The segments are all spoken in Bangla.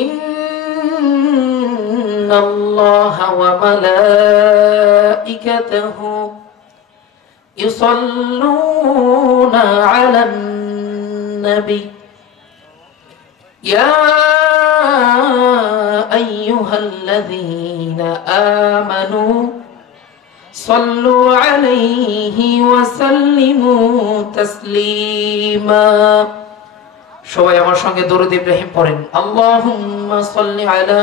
ইন্নাল্লাহা ওয়া মালাইকাতাহু ইউসাল্লুনা আলান নবী ইয়া আইয়ুহাল্লাযীনা আমানু সাল্লু আলাইহি ওয়া সাল্লিমু তাসলিমা। সবাই আমার সঙ্গে দরুদ ইব্রাহিম পড়েন। আল্লাহুম্মা সাল্লি আলা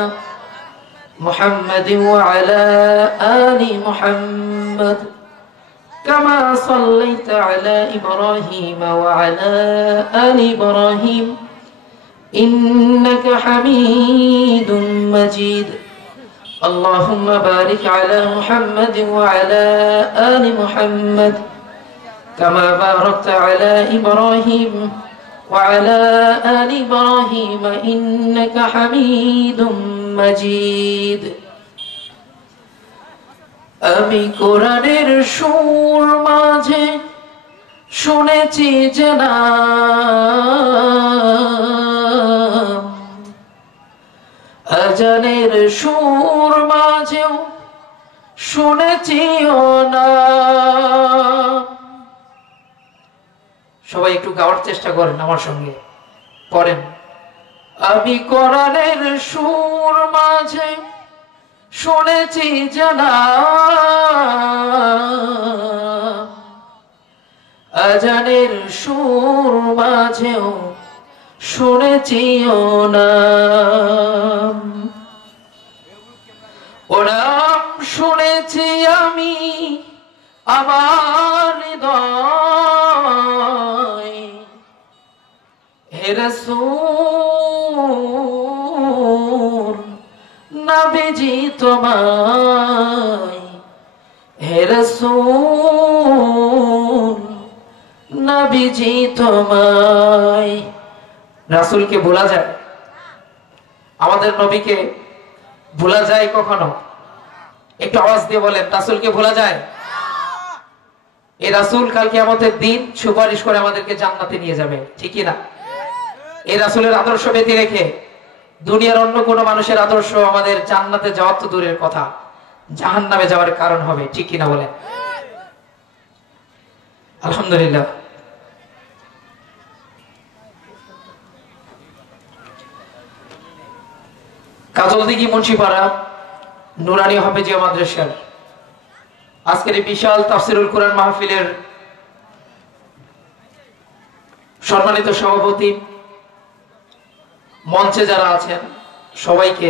মুহাম্মাদিন ওয়া আলা আলি মুহাম্মাদ কামা সাল্লাইতা আলা ইব্রাহিম ওয়া আলা আলি ইব্রাহিম ইন্নাকা হামিদুম মাজিদ। اللهم بارك على محمد وعلى آل محمد كما باركت على إبراهيم وعلى آل إبراهيم إنك حميد مجيد। আমি কোরআনের সুর মাঝে শুনেছি জানা আজানের সুর মাঝেও শুনেছি না। সবাই একটু গাওয়ার চেষ্টা করেন আমার সঙ্গে, করেন। আমি কোরআনের সুর মাঝে শুনেছি জানা আজানের সুর মাঝেও শুনেছি না। ও নাম শুনেছি আমি আমার হৃদয়, হে রাসূল নবীজি তোমায়, হে রাসূল নবীজি তোমায়। রাসূলকে ভোলা যায়? আমাদের নবীকে ভোলা যায় কখনো? একটু আওয়াজ দিয়ে বলেন, রাসূলকে ভোলা যায়? এই রাসূল কাল কিয়ামতের দিন সুপারিশ করে আমাদেরকে জান্নাতে নিয়ে যাবে, ঠিক কি না? এই রাসূলের আদর্শ ব্যতি রেখে দুনিয়ার অন্য কোনো মানুষের আদর্শ আমাদের জান্নাতে যাওয়া তো দূরের কথা, জাহান্নামে যাওয়ার কারণ হবে, ঠিক কি না বলেন? আলহামদুলিল্লাহ। কাজলদিঘি মুন্সিপাড়া নুরানি হাফেজিয়া মাদ্রাসার আজকের এই বিশাল তাফসিরুল কোরআন মাহফিলের সম্মানিত সভাপতি, মঞ্চে যারা আছেন সবাইকে,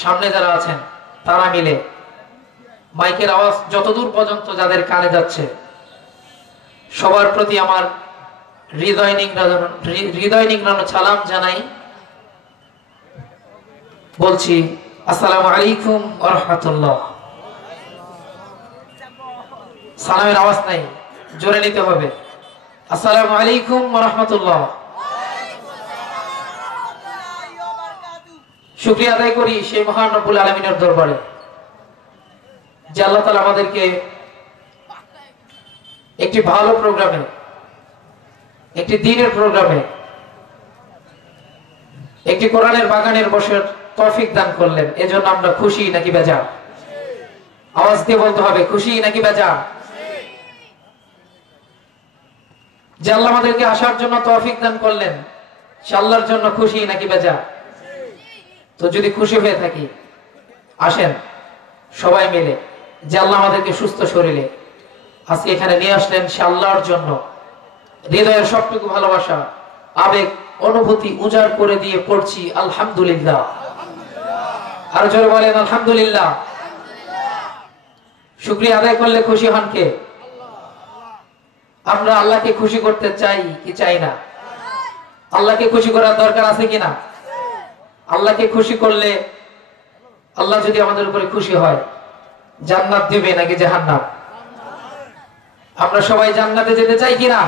সামনে যারা আছেন তারা মিলে মাইকের আওয়াজ যতদূর পর্যন্ত যাদের কানে যাচ্ছে সবার প্রতি আমার হৃদয় নিংড়ানো সালাম জানাই। বলছি আসসালামু আলাইকুম ওয়া রাহমাতুল্লাহ। সালামের আওয়াজ নাই, জোরে নিতে হবে। আসসালামু আলাইকুম ওয়া রাহমাতুল্লাহ। শুকরিয়া আদায় করি সেই মহান রব্বুল আলামিনের দরবারে যে আল্লাহ তাআলা আমাদেরকে একটি ভালো প্রোগ্রামে, একটি দ্বীনের প্রোগ্রামে, একটি কোরআনের বাগানের বসার তৌফিক দান করলেন। এজন্য আমরা খুশি নাকি বেজার? আওয়াজ দিয়ে বলতে হবে, খুশি নাকি বেজার? যে আল্লাহ আমাদেরকে আসার জন্য তৌফিক দান করলেন, সে আল্লাহর জন্য খুশি নাকি বেজার? তো যদি খুশি হয়ে থাকি আসেন সবাই মিলে, যে আল্লাহ আমাদেরকে সুস্থ শরীরে আজকে এখানে নিয়ে আসলেন, সে আল্লাহর জন্য হৃদয়ের সবটুকু ভালোবাসা, আবেগ, অনুভূতি উজাড় করে দিয়ে পড়ছি আলহামদুলিল্লাহ। আর জোরে বলেন আলহামদুলিল্লাহ। শুকরিয়া আদায় করলে খুশি হন কে? আমরা আল্লাহকে খুশি করতে চাই কি চাই না? আল্লাহকে খুশি করার দরকার আছে কিনা? আল্লাহকে খুশি করলে আল্লাহ যদি আমাদের উপরে খুশি হয় জান্নাত দিবে নাকি জাহান্নাম? আমরা সবাই জান্নাতে যেতে চাই কিনা?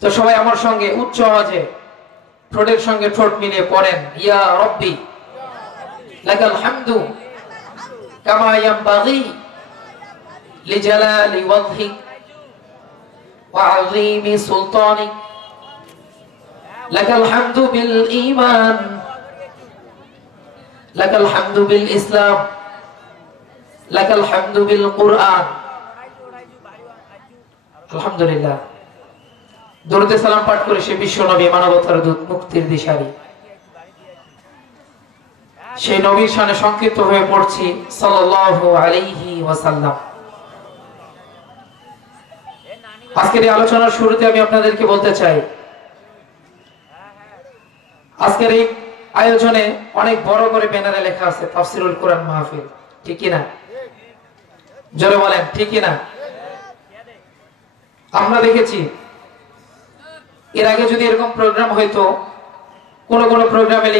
তো সবাই আমার সঙ্গে উচ্চ আওয়াজে ঠোঁটের সঙ্গে ঠোঁট মিলিয়ে পড়েন, ইয়া রব্বি লাকাল হামদু কামা ইয়ানবাগি লিজালালি ওয়াজহিক ওয়া আযীমি সুলতানিক লাকাল হামদু বিল ঈমান, লাকাল হামদু বিল ইসলাম, লাকাল হামদু বিল কুরআন। আলহামদুলিল্লাহ। দরুদ সালাম পাঠ করে সে বিশ্ব নবী, মানবতার দূত, মুক্তির দিশারি, সেই নবীর শানে সংক্ষিপ্ত হয়ে পড়ছি সাল্লাল্লাহু আলাইহি ওয়াসাল্লাম। আজকের এই আলোচনার শুরুতে আমি আপনাদেরকে বলতে চাই, আজকের এই আয়োজনে অনেক বড় করে ব্যানারে লেখা আছে তাফসিরুল কোরআন মাহফিল, ঠিক কি না? জোরে বলেন ঠিক কি না? আমরা দেখেছি এর আগে যদি এরকম প্রোগ্রাম হইতো, কোন কোন প্রোগ্রামে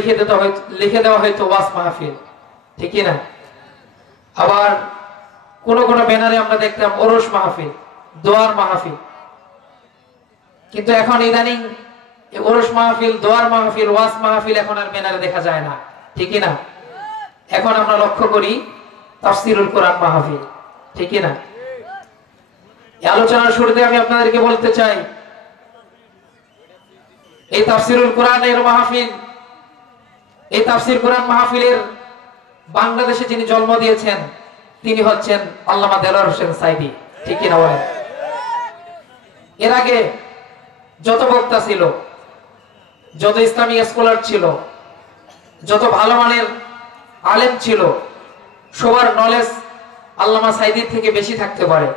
লিখে দেওয়া হয়তো ওয়াজ মাহফিল, ঠিক কি না? আবার কোন কোন ব্যানারে আমরা দেখতাম ওরস মাহফিল, দোয়ার মাহফিল। কিন্তু এখন ইদানিং ওরস মাহফিল, দোয়ার মাহফিল, ওয়াজ মাহফিল এখন আর ব্যানারে দেখা যায় না, ঠিক কি না? এখন আমরা লক্ষ্য করি তাফসিরুল কোরআন মাহফিল, ঠিক কি না? এই আলোচনার শুরুতে আমি আপনাদেরকে বলতে চাই, এই তাফসিরুল কোরআনের মাহফিল, এই তাফসির কোরআন মাহফিলের বাংলাদেশে যিনি জন্ম দিয়েছেন তিনি হচ্ছেন আল্লামা দেলোয়ার হোসেন সাইদী, ঠিক কি না বলেন? এর আগে যত বক্তা ছিল, যত ইসলামী স্কলার ছিল, যত ভালো মানের আলেম ছিল, সবার নলেজ আল্লামা সাইদীর থেকে বেশি থাকতে পারে,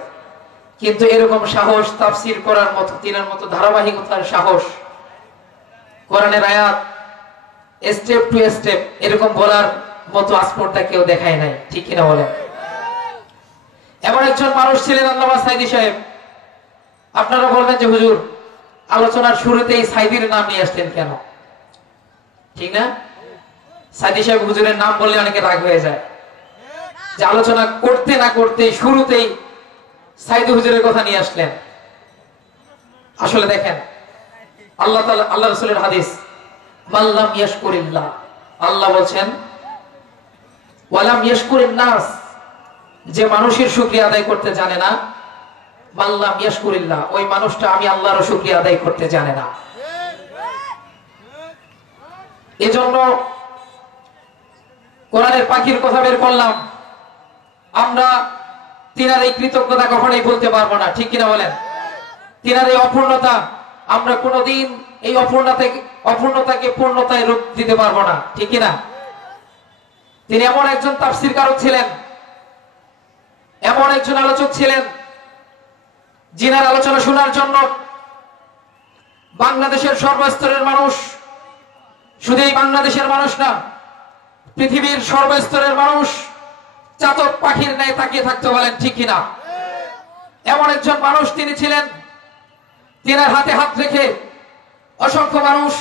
কিন্তু এরকম সাহস তাফসির করার মতো, তিনার মতো ধারাবাহিকতার সাহস, কোরআনের আয়াত স্টেপ টু স্টেপ এরকম বলার মতো আসপর্দা কেউ দেখায় নাই, ঠিক কিনা বলেন? এমন একজন মানুষ ছিলেন আল্লামা সাইদী সাহেব। আপনারা বলবেন যে হুজুর আলোচনার শুরুতেই সাইদীর নাম নিয়ে আসলেন কেন? ঠিক না? সাইদী সাহেব হুজুরের নাম বললে অনেকে রাগ হয়ে যায়, যে আলোচনা করতে না করতে শুরুতেই সাইদী হুজুরের কথা নিয়ে আসলেন। আসলে দেখেন, আল্লাহ তাআলা, আল্লাহ রাসূলের হাদিস, মাল্লাম ইয়াশকুরিল্লাহ, আল্লাহ বলেন ওয়ালাম ইয়াশকুরিন নাস, যে মানুষের শুকরিয়া আদায় করতে জানে না, মাল্লাম ইয়াশকুরিল্লাহ, ওই মানুষটা আমি আল্লাহর শুকরিয়া আদায় করতে জানে না। এজন্য কোরআনের পাখির কথা বের করলাম। আমরা তিনার এই কৃতজ্ঞতা কখনোই বলতে পারবো না, ঠিক কিনা বলেন? তিনার এই অপূর্ণতা, আমরা কোনোদিন এই অপূর্ণতাকে পূর্ণতায় রূপ দিতে পারবো না, ঠিক কিনা? তিনি এমন একজন তাফসীরকারক ছিলেন, এমন একজন আলোচক ছিলেন, যিনার আলোচনা শোনার জন্য বাংলাদেশের সর্বস্তরের মানুষ, শুধু এই বাংলাদেশের মানুষ না, পৃথিবীর সর্বস্তরের মানুষ চাতক পাখির ন্যায় তাকিয়ে থাকতে, বলেন ঠিক কিনা? এমন একজন মানুষ তিনি ছিলেন, তিনার হাতে হাত রেখে অসংখ্য মানুষ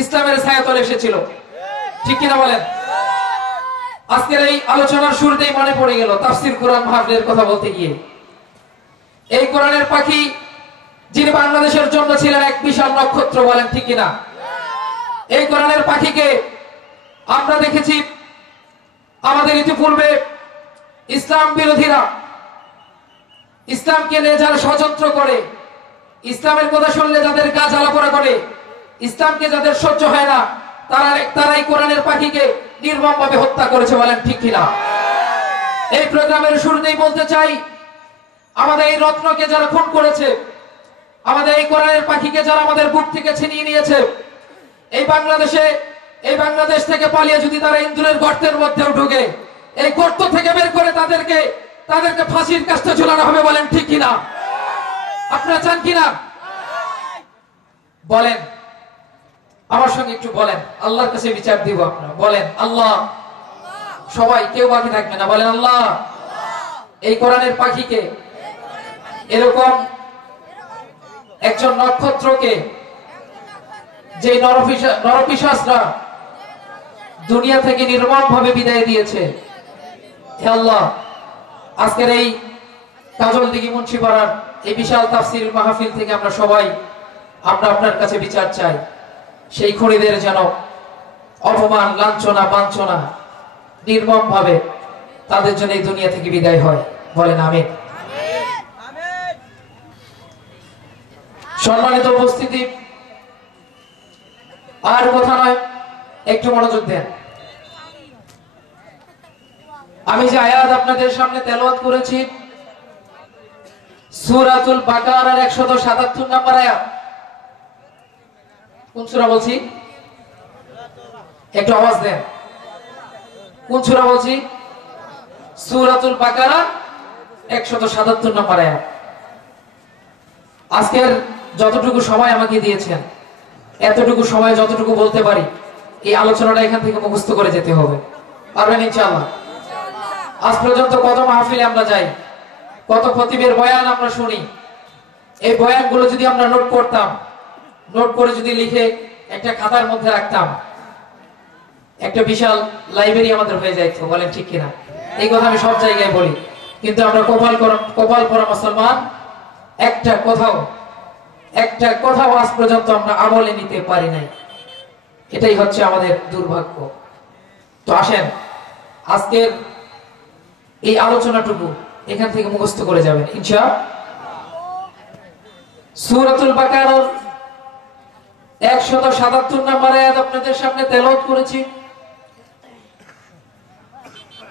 ইসলামের ছায়াতলে এসেছিল, ঠিক কিনা বলেন? আজকের এই আলোচনার শুরুতেই মনে পড়ে গেল তাফসির কোরআন মাহফিলের কথা বলতে গিয়ে, এই কোরআনের পাখি যিনি বাংলাদেশের জন্য ছিলেন এক বিশাল নক্ষত্র, বলেন ঠিক কিনা? এই কোরআনের পাখিকে আমরা দেখেছি আমাদের ইতিপূর্বে ইসলাম বিরোধীরা, ইসলামকে নিয়ে যারা ষড়যন্ত্র করে, ইসলামের কথা শুনলে যাদের গা জ্বালাপোড়া করে, ইসলামকে যাদের সহ্য হয় না, তারাই কোরআনের পাখিকে নির্মমভাবে হত্যা করেছে, বলেন ঠিক কিনা? এই প্রোগ্রামের শুরুতেই বলতে চাই, আমাদের এই রত্নকে যারা খুন করেছে, আমাদের এই কোরআনের পাখিকে যারা আমাদের বুক থেকে ছিনিয়ে নিয়েছে, এই বাংলাদেশ থেকে পালিয়ে যদি তারা ইন্দুরের গর্তের মধ্যেও ঢুকে, এই গর্ত থেকে বের করে তাদেরকে ফাঁসির কাস্তে ঝুলানো হবে, বলেন ঠিক কিনা? আপনারা চান কিনা? বলেন, আমার সঙ্গে একটু বলেন, আল্লাহর কাছে বিচার দিব। আপনারা বলেন আল্লাহ, সবাই, কেউ বাকি থাকবে না, বলেন আল্লাহ। এই কোরআনের পাখিকে, এরকম একজন নক্ষত্রকে, যে নরপিশাচরা দুনিয়া থেকে নির্মমভাবে বিদায় দিয়েছে, হে আল্লাহ, আজকের এই কাজলদিঘি মুন্সিপাড়ার এই বিশাল তাফসীর মাহফিল থেকে আমরা সবাই আপনার কাছে বিচার চাই। সেই খুনিদের যেন অপমান, লাঞ্ছনা, বাঞ্ছনা নির্মমভাবে তাদের জন্য এই দুনিয়া থেকে বিদায় হয়, বলেন আমিন। সম্মানিত উপস্থিতি, আর কথা নয়, একটু মনোযোগ দেন। আমি যে আয়াত আপনাদের সামনে তেলাওয়াত করেছি সূরাতুল বাকারার 177 নম্বর আয়াত। কোন সূরা বলছি? একটু আওয়াজ দেন। কোন সূরা বলছি? সূরাতুল বাকারা 177 নম্বর আয়াত। আজকের যতটুকু সময় আমাকে দিয়েছেন, এতটুকু সময় যতটুকু বলতে পারি, এই আলোচনাটা এখান থেকে মুখস্থ করে যেতে হবে। পারবেন ইনশাআল্লাহ? আজ পর্যন্ত কত মাহফিলে আমরা যাই, কত খতিবের বয়ান আমরা শুনি। এই বয়ানগুলো যদি আমরা নোট করতাম, নোট করে যদি লিখে একটা খাতার মধ্যে রাখতাম, একটা বিশাল লাইব্রেরি আমাদের হয়ে যাইতো। বলেন ঠিক কিনা? এই কথা আমি সব জায়গায় বলি, কিন্তু আমরা কপাল পরা মুসলমান, একটা কথাও আজ পর্যন্ত আমরা আমলে নিতে পারি নাই। এটাই হচ্ছে আমাদের দুর্ভাগ্য। তো আসেন, আজকের এই আলোচনাটুকু এখান থেকে মুখস্থ করে যাবেন ইনশাআল্লাহ। সূরাতুল বাকারার 177 নম্বর আয়াত আপনাদের সামনে তেলাওয়াত করেছি।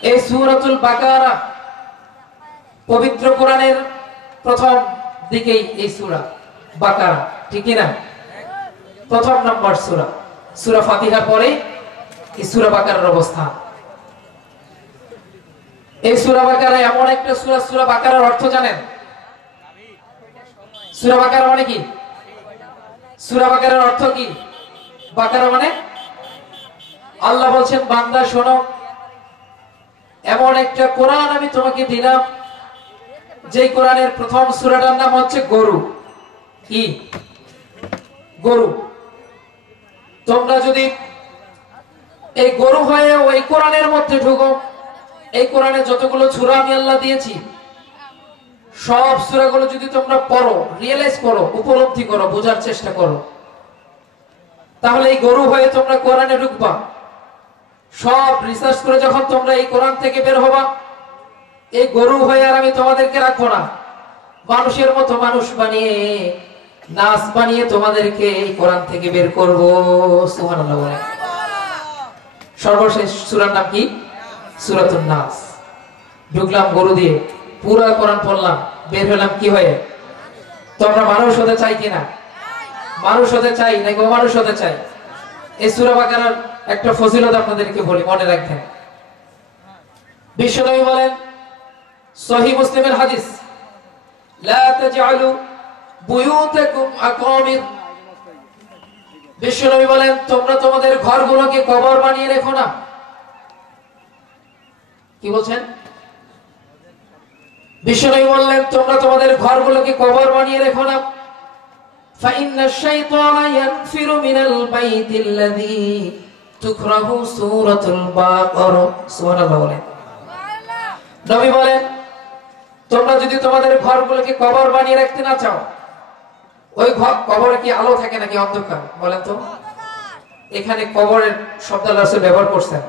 এই সূরাতুল বাকারা পবিত্র কোরআনের প্রথম দিকেই এই সূরা বাকারা, ঠিক না? প্রথম নম্বর সূরা, সূরা ফাতিহার পরে এই সূরা বাকারার অবস্থান। এই সূরা বাকারা এমন একটা সূরা, সূরা বাকারার অর্থ জানেন? সূরা বাকারা মানে কি? সূরা বাকারার অর্থ কি? বাকারা মানে আল্লাহ বলছেন, বান্দা শোনো, এমন একটা কোরআন আমি তোমাকে দিলাম, যে কোরআনের প্রথম সূরাটার নাম হচ্ছে গরু। কি? গরু। তোমরা যদি এই গরু হয়ে ওই কোরআনের মধ্যে ঢুকো, এই কোরআনে যতগুলো সূরা আমি আল্লাহ দিয়েছি, সব সূরাগুলো যদি তোমরা পড়ো, রিয়েলাইজ করো, উপলব্ধি করো, বোঝার চেষ্টা করো, তাহলে এই গরু হয়ে তোমরা কোরআনে ঢুকবা। সব রিসার্চ করে যখন তোমরা এই কোরআন থেকে বের হবা, এই গরু হয়ে আর আমি তোমাদেরকে রাখবো না, মানুষের মতো মানুষ বানিয়ে, নাস বানিয়ে তোমাদেরকে এই কোরআন থেকে বের করব। সুবহানাল্লাহ বলেন। সর্বশেষ সূরার নাম কি? সূরাতুন নাস। ঢুকলাম গরু দিয়ে, পুরো কোরআন পড়লাম, বের হলাম কি হয়ে? তো আমরা মানুষ হতে চাই কিনা? মানুষ হতে চাই নাকি অমানুষ হতে চাই? এই সূরা বাকারার একটা ফজিলত আপনাদেরকে বলি, মনে রাখবেন। বিশ্বনবী বলেন, সহিহ মুসলিমের হাদিস, লা তাজআলু বুয়ুতাকুম আকামির। বিশ্বনবী বলেন, তোমরা তোমাদের ঘরগুলোকে কবর বানিয়ে রেখো না। কি বলছেন? বিশ্বনবী বললেন, তোমরা তোমাদের ঘরগুলোকে কবর বানিয়ে রেখো না। ফাইন্নাশ শাইতানা ইয়ানফিরু মিনাল বাইতিল্লাযী তুকরাহু সূরাতুল বাকারা। সুবহানাল্লাহ বলেন। নবী বলেন, তোমরা যদি তোমাদের ঘরগুলোকে কবর বানিয়ে রাখতে না চাও, ওই কবরে কি আলো থাকে নাকি অন্ধকার? বলেন তো। এখানে কবরের শব্দ আল্লাহ রাসূল ব্যবহার করছেন,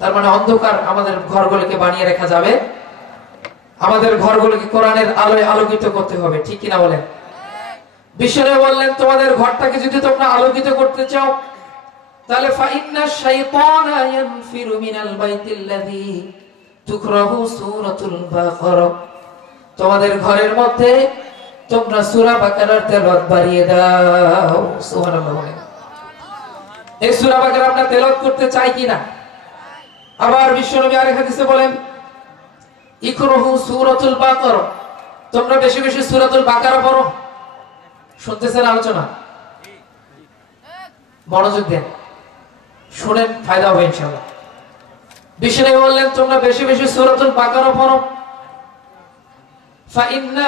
তার মানে অন্ধকার আমাদের ঘরগুলোকে বানিয়ে রাখা যাবে। আমাদের ঘরগুলোকে কোরআনের আলোয় আলোকিত করতে হবে, ঠিক কিনা বলেন? বিশ্বনবী বললেন, তোমাদের ঘরটাকে যদি তোমরা আলোকিত করতে চাও, তাহলে ফাইন্নাশ শাইতানা ইয়ানফিরু মিনাল বাইতিল্লাযী তুকরাহু সূরাতুল বাকারা। তোমাদের ঘরের মধ্যে তোমরা সূরা বাকারার তেলাওয়াত বাড়িয়ে দাও। সুবহানাল্লাহ বলেন। এই সূরা বাকারা আমরা তেলাওয়াত করতে চাই কিনা? আবার বিশ্বনবী আরেক হাদিসে বলেন, ইকরাহু সূরাতুল বাকারা, তোমরা বেশি বেশি সূরাতুল বাকারা পড়ো। শুনতেছেন আলোচনা? মনোযোগ দেন, শুনেন, ফায়দা হবে ইনশাআল্লাহ। বিশ্বনবী বললেন, তোমরা বেশি বেশি সূরাতুল বাকারা পড়ো। ফাইন্না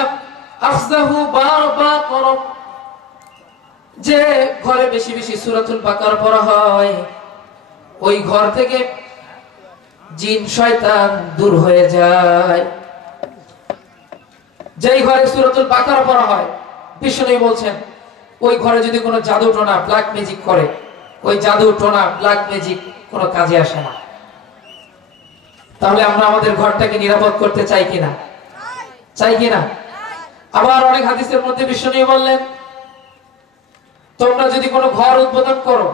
আখযাহু বাকারা, যে ঘরে বেশি বেশি সূরাতুল বাকারা পড়া হয়, ওই ঘর থেকে জিন শয়তান দূর হয়ে যায়। যেই ঘরে সূরাতুল বাকারা পড়া হয়, বিশ্বনবী বলছেন, ওই ঘরে যদি কোনো জাদু টোনা, ব্ল্যাক ম্যাজিক করে, ওই জাদু টোনা, ব্ল্যাক ম্যাজিক কোনো কাজে আসে না। তাহলে আমরা আমাদের ঘরটাকে নিরাপদ করতে চাই কিনা? চাই কিনা? আবার অনেক হাদিসের মধ্যে বিশ্বনবী বললেন, তোমরা যদি কোনো ঘর উদ্বোধন করো,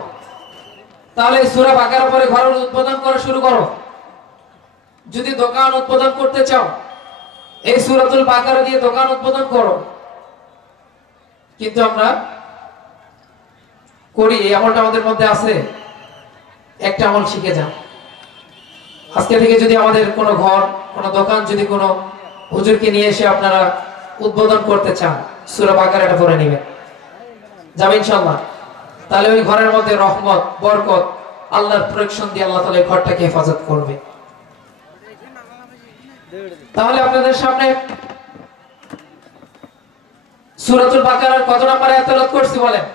তাহলে এই সূরা বাকারার পরে ঘর উদ্বোধন করা শুরু করো। যদি দোকান উদ্বোধন করতে চাও এই সূরাতুল বাকারা দিয়ে দোকান উদ্বোধন করো। কিন্তু আমরা করি, এই আমলটা আমাদের মধ্যে আছে, একটা আমল শিখে যান। আজকে থেকে যদি আমাদের কোনো ঘর, কোনো দোকান, যদি কোনো হুজুরকে নিয়ে এসে আপনারা উদ্বোধন করতে চান, সূরা বাকারাটা পড়ে নেবেন, যাবে ইনশাআল্লাহ। তাহলে ওই ঘরের মধ্যে রহমত, বরকত, আল্লাহর প্রোটেকশন দিয়ে আল্লাহ তাআলা এই ঘরটাকে হেফাজত করবে। তাহলে আপনাদের সামনে সূরাতুল বাকারার কত নম্বর আয়াত তেলাওয়াত করছি বলেন?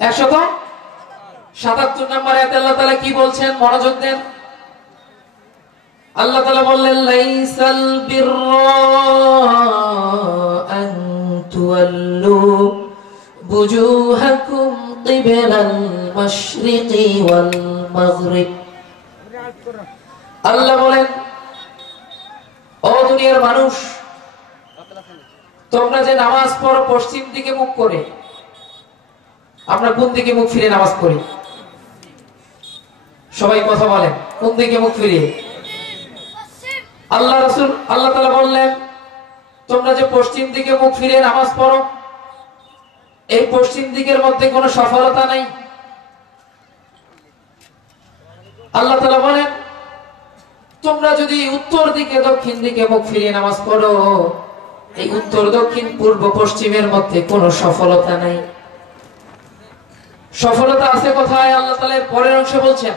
177 নম্বর আয়াতে আল্লাহ তাআলা কি বলছেন, মনোযোগ দেন। আল্লাহ তাআলা বললেন, লাইসাল বিররা আন তুওয়াল্লু বুজুহাকুম কিবলাল মাশরিকি ওয়াল মাগরিব। আল্লাহ বলেন, ও দুনিয়ার মানুষ, তোমরা যে নামাজ পড়ো পশ্চিম দিকে মুখ করে, আমরা কোন দিকে মুখ ফিরে নামাজ পড়ি? সবাই কথা বলেন, কোন দিকে মুখ ফিরিয়ে? আল্লাহ রাসূল, আল্লাহ তাআলা বললেন, তোমরা যে পশ্চিম দিকে মুখ ফিরে নামাজ পড়ো, এই পশ্চিম দিকের মধ্যে কোনো সফলতা নাই। আল্লাহ তাআলা বলেন, তোমরা যদি উত্তর দিকে, দক্ষিণ দিকে মুখ ফিরিয়ে নামাজ পড়ো, এই উত্তর, দক্ষিণ, পূর্ব, পশ্চিমের মধ্যে কোনো সফলতা নাই। সফলতা আছে কোথায়? আল্লাহ তাআলা এর পরের অংশে বলছেন,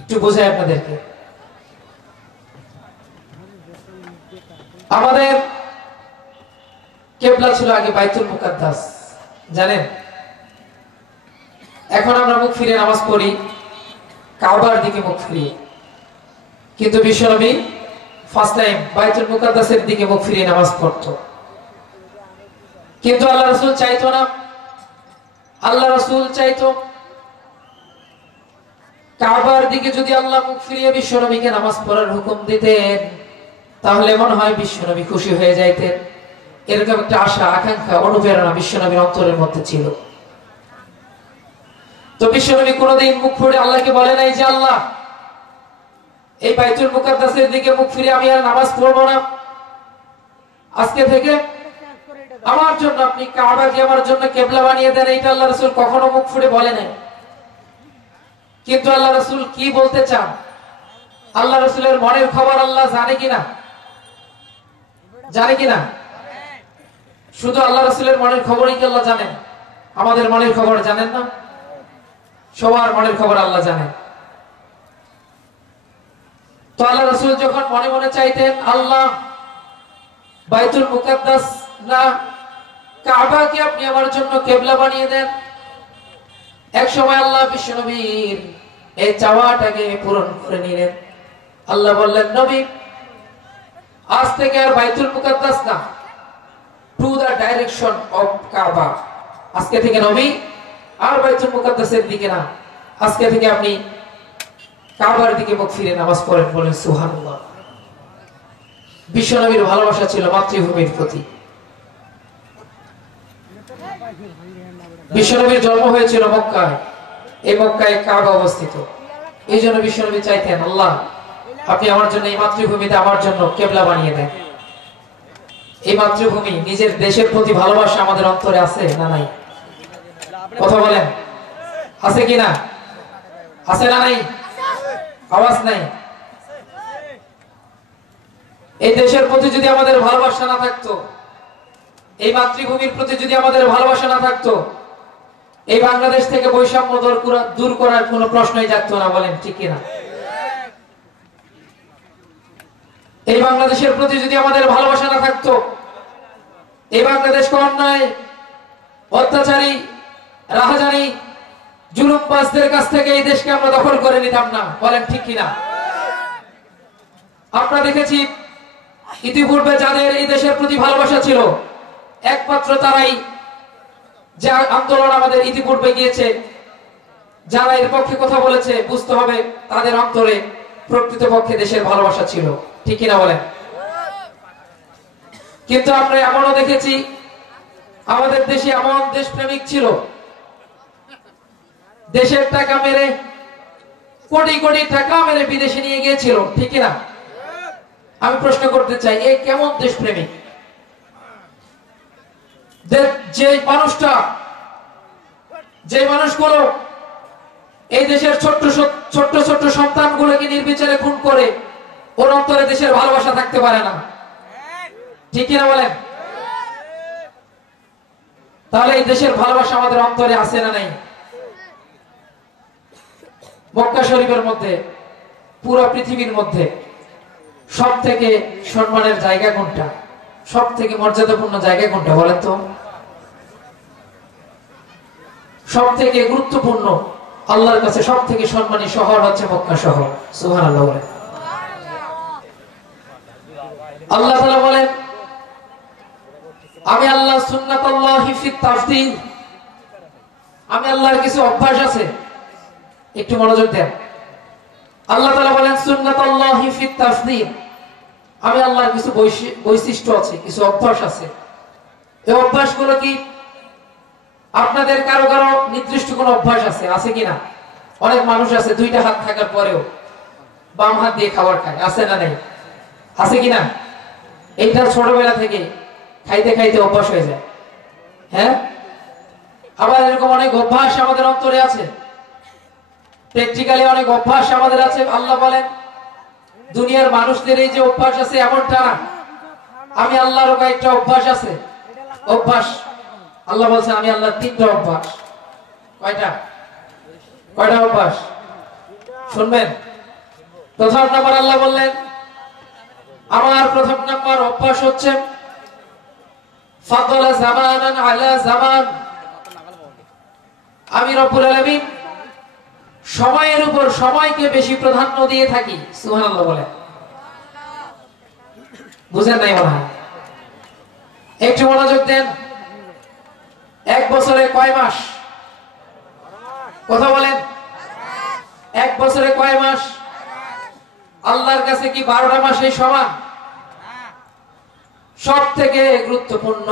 একটু বোঝাই আপনাদেরকে। আমাদের কিবলা ছিল আগে বাইতুল মুকাদ্দাস, জানেন? এখন আমরা মুখ ফিরে নামাজ পড়ি কাবার দিকে মুখ ফিরিয়ে। কিন্তু বিশ্বনবী ফার্স্ট টাইম বাইতুল মুকাদ্দাসের দিকে মুখ ফিরিয়ে নামাজ পড়তো। কিন্তু আল্লাহ রাসূল চাইতো না। আল্লাহ রাসূল চাইতো কাবার দিকে যদি আল্লাহ মুখ ফিরিয়ে বিশ্বনবীকে নামাজ পড়ার হুকুম দিতেন, তাহলে মনে হয় বিশ্বনবী খুশি হয়ে যাইতেন। এরকম একটা আশা, আকাঙ্ক্ষা, অনুপ্রেরণা বিশ্বনবীর অন্তরের মধ্যে ছিল। তো বিশ্বনবী কোনোদিন মুখ ফুটে আল্লাহকে বলে নাই যে, আল্লাহ, এই বাইতুল মুকাদ্দাসের দিকে মুখ ফিরে আমি আর নামাজ পড়বো না, আজকে থেকে আমার জন্য আপনি কাবাকে আমার জন্য কিবলা বানিয়ে দেন। এইটা আল্লাহ রাসূল কখনো মুখ ফুটে বলে নাই। কিন্তু আল্লাহ রাসূল কি বলতে চান, আল্লাহ রাসূলের মনের খবর আল্লাহ জানে কিনা? জানে কিনা? শুধু আল্লাহ রাসূলের মনের খবরই কি আল্লাহ জানেন? আমাদের মনের খবর জানেন না? সবার মনের খবর আল্লাহ জানেন। তো আল্লাহ রাসূল যখন মনে মনে চাইতেন, আল্লাহ, বাইতুল মুকাদ্দাস না কাবাকে আপনি আমার জন্য কিবলা বানিয়ে দেন, এক সময় আল্লাহ বিশ্বনবীর এই চাওয়াটাকে পূরণ করে নিলেন। আল্লাহ বললেন, নবী, আজ থেকে আর বাইতুল মুকাদ্দাস না, to the direction of Kaaba. আজকে থেকে নবী আর বাইতুল মুকাদ্দাসের দিকে না, আজকে থেকে আপনি কাবার দিকে মুখ ফিরে নামাজ পড়েন। বলেন সুবহানাল্লাহ। বিশ্বনবীর ভালোবাসা ছিল মাতৃভূমির প্রতি। বিশ্বনবীর জন্ম হয়েছিল মক্কায়, এই মক্কায় কাবা অবস্থিত। এই জন্য বিশ্বনবী চাইতেন, আল্লাহ, আপনি আমার জন্য এই মাতৃভূমিতে আমার জন্য কিবলা বানিয়ে দেন। এই মাতৃভূমি, নিজের দেশের প্রতি ভালোবাসা আমাদের অন্তরে আছে না নাই? কথা বলেন, আছে কিনা? আছে না নাই? আওয়াজ নাই। এই দেশের প্রতি যদি আমাদের ভালোবাসা না থাকতো, এই মাতৃভূমির প্রতি যদি আমাদের ভালোবাসা না থাকতো, এই বাংলাদেশ থেকে বৈষম্য দূর করার কোনো প্রশ্নই জাগতো না। বলেন ঠিক কিনা? এই বাংলাদেশের প্রতি যদি আমাদের ভালোবাসা না থাকতো, এই বাংলাদেশকে অন্যায়, অত্যাচারী, রাহাজানি, জুলুমবাজদের কাছ থেকে এই দেশকে আমরা দখল করে নিতাম না। বলেন ঠিক কিনা? আমরা দেখেছি ইতিপূর্বে যাদের এই দেশের প্রতি ভালোবাসা ছিল, একমাত্র তারাই, যে আন্দোলন আমাদের ইতিপূর্বে গিয়েছে, যারা এর পক্ষে কথা বলেছে, বুঝতে হবে তাদের অন্তরে প্রকৃতপক্ষে দেশের ভালোবাসা ছিল। ঠিক কিনা বলেন? কিন্তু আমরা এমনও দেখেছি আমাদের দেশে এমন দেশপ্রেমিক ছিল, দেশের টাকা মেরে, কোটি কোটি টাকা মেরে বিদেশে নিয়ে গিয়েছিল, ঠিক না? আমি প্রশ্ন করতে চাই, এই কেমন দেশপ্রেমিক? যে মানুষগুলো এই দেশের ছোট্ট ছোট্ট সন্তানগুলোকে নির্বিচারে খুন করে, ওর অন্তরে দেশের ভালোবাসা থাকতে পারে না, ঠিক না বলেন? তাহলে এই দেশের ভালোবাসা আমাদের অন্তরে আছে না নাই? মক্কা শরীফের মধ্যে, পুরো পৃথিবীর মধ্যে সব থেকে সম্মানের জায়গা কোনটা? সব থেকে মর্যাদাপূর্ণ জায়গা কোনটা বলেন তো? সব থেকে গুরুত্বপূর্ণ, আল্লাহর কাছে সব থেকে সম্মানী শহর হচ্ছে মক্কা শহর। সুবহানাল্লাহ বলেন। আল্লাহ তাআলা বলেন, আমি আল্লাহ সুন্নাতুল্লাহি ফিত তাফদীল, আমি আল্লাহর কিছু অভ্যাস আছে, একটু মনোযোগ দেন। আল্লাহ তাআলা বলেন সুন্নাতুল্লাহি ফিত তাফদীল, আমি আল্লাহর কিছু বৈশিষ্ট্য আছে, কিছু অভ্যাস আছে। এই অভ্যাসগুলো কি? আপনাদের কারো কারো নির্দিষ্ট কোন অভ্যাস আছে কিনা? অনেক মানুষ আছে দুইটা হাত থাকার পরেও বাম হাত দিয়ে খাবার খায়, আছে না নেই? আছে কিনা? এইটা ছোটবেলা থেকে খাইতে খাইতে অভ্যাস হয়ে যায়। হ্যাঁ, আবার এরকম অনেক অভ্যাস আমাদের অন্তরে আছে, প্র্যাকটিক্যালি অনেক অভ্যাস আমাদের আছে। আল্লাহ বলেন দুনিয়ার মানুষদের এই যে অভ্যাস আছে এমনটা না, আমি আল্লাহর কয়েকটা অভ্যাস আছে। অভ্যাস আল্লাহ বলছেন আমি আল্লাহর তিনটা অভ্যাস। কয়টা অভ্যাস শুনবেন? প্রথম নাম্বার আল্লাহ বললেন, আমার প্রথম নাম্বার অভ্যাস হচ্ছে ফাদলা জামানান আলা জামান, আমি রব্বুল আলামিন সময়ের উপর সময়কে বেশি প্রাধান্য দিয়ে থাকি। সুবহানাল্লাহ বলেন। বুঝেন নাই মনে হয়? একটু মনোযোগ দেন। এক বছরে কয় মাস? কথা বলেন। এক বছরে কয় মাস? আল্লাহর কাছে কি 12টা মাসই সমান? সব থেকে গুরুত্বপূর্ণ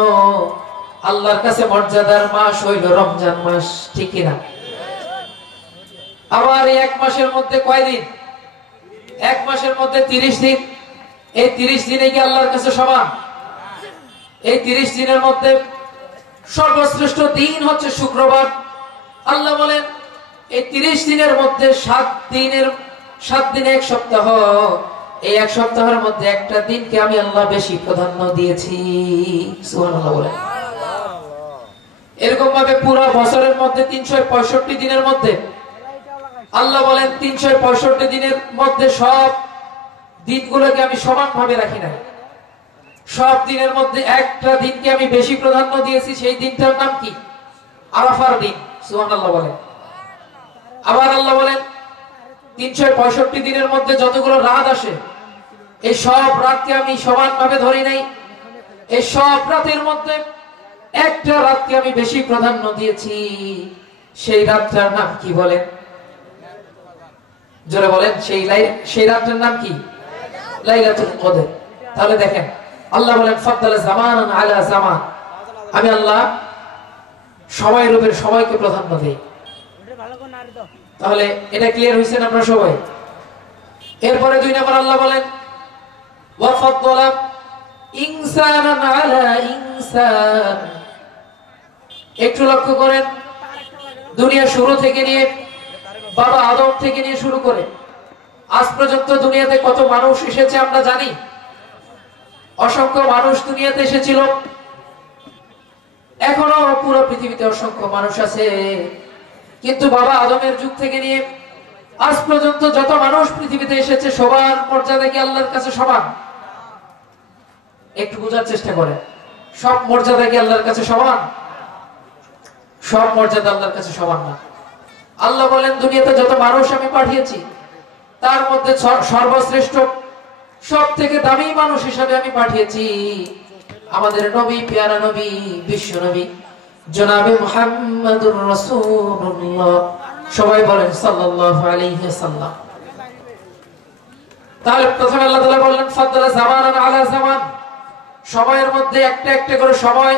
আল্লাহর কাছে মর্যাদার মাস হইল রমজান মাস, ঠিক কিনা? আবার এই এক মাসের মধ্যে কয় দিন? এক মাসের মধ্যে 30 দিন। এই 30 দিনে কি আল্লাহর কাছে সমান? এই 30 দিনের মধ্যে সর্বশ্রেষ্ঠ দিন হচ্ছে শুক্রবার। আল্লাহ বলেন এই 30 দিনের মধ্যে 7 দিনে এক সপ্তাহ, এই এক সপ্তাহের মধ্যে একটা দিনকে আমি আল্লাহ বেশি প্রাধান্য দিয়েছি। সুবহানাল্লাহ বলেন। এরকম ভাবে পুরো বছরের মধ্যে 365 দিনের মধ্যে আল্লাহ বলেন 365 দিনের মধ্যে সব দিনগুলোকে আমি সমানভাবে রাখি নাই। সব দিনের মধ্যে একটা দিনকে আমি বেশি প্রাধান্য দিয়েছি, সেই দিনটার নাম কি? আরাফার দিন। সুবহানাল্লাহ বলেন। আবার আল্লাহ বলেন 365 দিনের মধ্যে যতগুলো রাত আসে, এই সব রাতকে আমি সমানভাবে ধরি নাই। এই সব রাতের মধ্যে একটা রাতকে আমি বেশি প্রাধান্য দিয়েছি, সেই রাতটার নাম কি বলেন? জোরে বলেন। সেই রাতটার নাম কি? লাইলাতুল কদর। তাহলে দেখেন আল্লাহ বলেন ফাদলা জামানান আলা জামান, আমি আল্লাহ সময়ের উপর সময়কে প্রাধান্য দেই। তাহলে এটা ক্লিয়ার হইছে না আপনারা সবাই? এরপরে 2 নম্বর আল্লাহ বলেন ওয়া ফাদলা ইনসানান আলা ইনসান। একটু লক্ষ্য করেন, দুনিয়া শুরু থেকে নিয়ে বাবা আদম থেকে নিয়ে শুরু করে আজ পর্যন্ত দুনিয়াতে কত মানুষ এসেছে আমরা জানি। অসংখ্য মানুষ দুনিয়াতে এসেছিল, এখনো পুরো পৃথিবীতে অসংখ্য মানুষ আছে। কিন্তু বাবা আদমের যুগ থেকে নিয়ে আজ পর্যন্ত যত মানুষ পৃথিবীতে এসেছে সবার মর্যাদা কি আল্লাহর কাছে সমান? একটু বোঝার চেষ্টা করেন। সব মর্যাদা কি আল্লাহর কাছে সমান? সব মর্যাদা আল্লাহর কাছে সমান না। আল্লাহ বলেন দুনিয়াতে যত মানুষ আমি পাঠিয়েছি তার মধ্যে সর্বশ্রেষ্ঠ সব থেকে দামি মানুষ হিসাবে আমি পাঠিয়েছি আমাদের নবী, পেয়ারা নবী, বিশ্ব নবী জনাবে মুহাম্মাদুর রাসূলুল্লাহ। সবাই বলেন সাল্লাল্লাহু আলাইহি ওয়াসাল্লাম। তাহলে প্রথমে আল্লাহ তাআলা বললেন ফাদলা জামানান আলা জামান, সময়ের মধ্যে একটা একটা করে সময়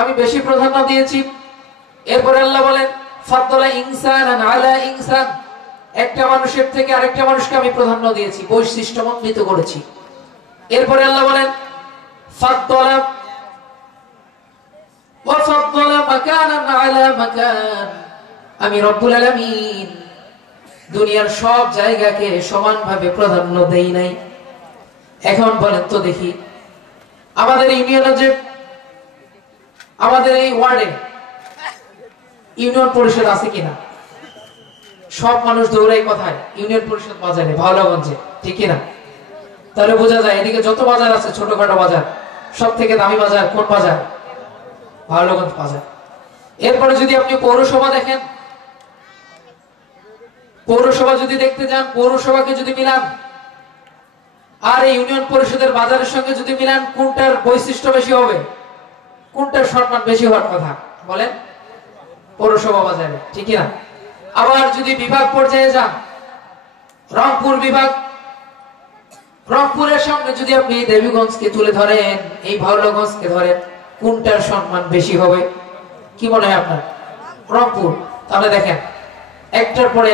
আমি বেশি প্রাধান্য দিয়েছি। এরপরে আল্লাহ বলেন ফাদ্দালা ইনসানান আলা ইনসান, একটা মানুষের থেকে আরেকটা মানুষকে আমি প্রাধান্য দিয়েছি, বৈশিষ্ট্যমণ্ডিত করেছি। এরপরে আল্লাহ বলেন ফাদ্দালা ওয়া ফাদ্দালা মাকানান আলা মাকান, আমি রব্বুল আলামিন দুনিয়ার সব জায়গাকে সমানভাবে প্রাধান্য দেই নাই। এখন বলেন তো দেখি, আমাদের ইউনিয়নে যে, আমাদের এই ওয়ার্ডে ইউনিয়ন পরিষদ আছে কিনা? সব মানুষ দৌড়াই কোথায়? ইউনিয়ন পরিষদ বাজারে, ভাওলাগঞ্জে, ঠিক কিনা? তাহলে বোঝা যায় এদিকে যত বাজার আছে ছোটখাটো বাজার, সব থেকে দামি বাজার কোন বাজার? ভাওলাগঞ্জ বাজার। এরপরে যদি আপনি পৌরসভা দেখেন, পৌরসভা যদি দেখতে যান, পৌরসভাকে যদি মিলান আর এই ইউনিয়ন পরিষদের বাজারের সঙ্গে যদি মিলান, কোনটার বৈশিষ্ট্য বেশি হবে? কোনটার সম্মান বেশি হওয়ার কথা বলেন? পৌরসভা বাজারে, ঠিক না? আবার যদি বিভাগ পর্যায়ে যান, রংপুর বিভাগ, রংপুরের সামনে যদি আপনি দেবীগঞ্জকে তুলে ধরেন, এই ভাওলাগঞ্জকে ধরেন, কোনটার সম্মান বেশি হবে? কি মনে হয় আপনার? রংপুর। তাহলে দেখেন একটার পরে